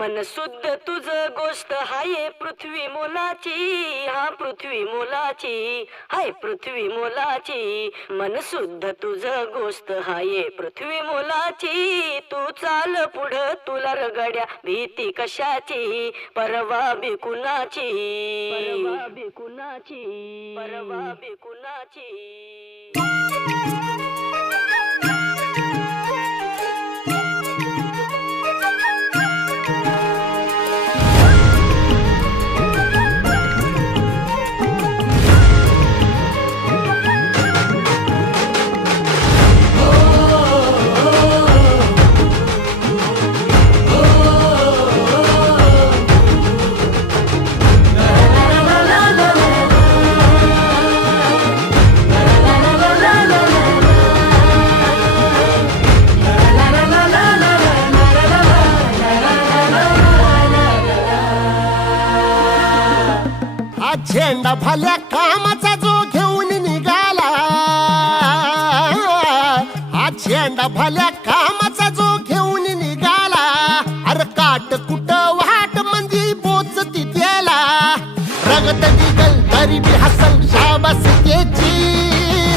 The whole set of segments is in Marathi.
मन शुद्ध तुझ गोष्ट हाय पृथ्वी मोलाची, हा पृथ्वी मोलाची, हाय पृथ्वी मोलाची. मन शुद्ध तुझ गोष्ट हाय पृथ्वी मोलाची. तू चाल पुढं तुला रगड्या भीती कशाची, परवा बी कुणाची, परवा बी कुणाची, परवा बी कुणाची. झेंडा भल्या कामाचा जो घेऊन निघाला, हा झेंडा भल्या कामाचा जो घेऊन निघाला. अरे काट कुट वाट मंदी बोचती त्याला, रगत निघल तरी बी हसल शाबास त्याची,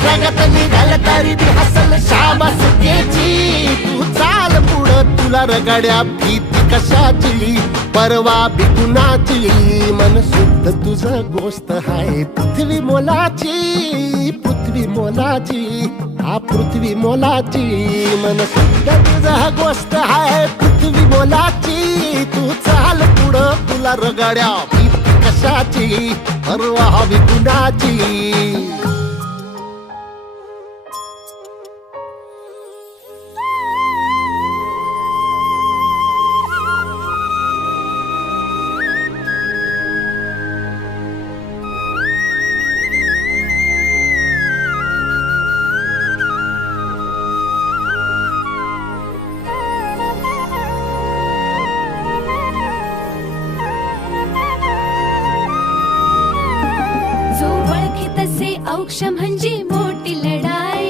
रगत निघल तरी बी हसल शाबास त्याची. तू चाल पुढं तुला रगड्या भीती कशाची, परवा बी कुणाची. मन शुद्ध तुझं गोष्ट हाय पृथ्वी मोलाची, पृथ्वी मोलाची, हा पृथ्वी मोलाची. मन शुद्ध तुझं गोष्ट हाय पृथ्वी मोलाची. तू चाल पुढं तुला रगड्या भीती कशाची, परवा बी कुणाची. जो ओळखी तसे औक्ष म्हणजे मोठी लढाई.